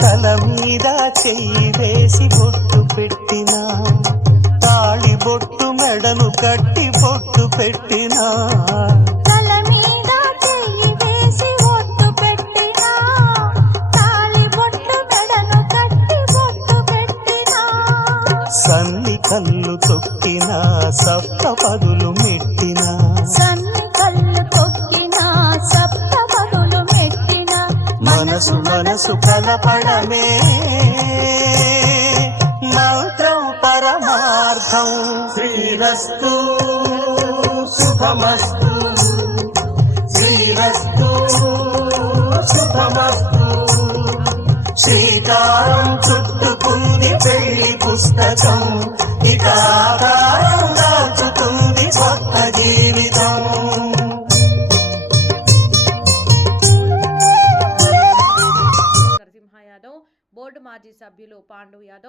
తల మీద చెయ్యి వేసి బొట్టు పెట్టినా, తాళి బొట్టు మెడను కట్టి బొట్టు పెట్టినా, తల మీద చెయ్యి వేసి బొట్టు పెట్టినా, తాళి బొట్టు మెడను కట్టి బొట్టు పెట్టినా, సన్ని కళ్ళు తొక్కినా సప్త పదులు మెట్టినా, సన్ని కళ్ళు తొక్కినా సప్త పదులు మెట్టినా, మనసు మనసు కలపడమే మంత్రం పరమార్థం. శ్రీరస్తు శుభమస్తు, శ్రీరస్తు శుభమస్తు. శ్రీకారం చుట్టుకుంది పెళ్లి పుస్తకం, ఇక ఆకారం దాచుతుంది కొత్త జీవితం. నరసింహ యాదవ్, బోర్డు మాజీ సభ్యులు పాండు యాదవ్.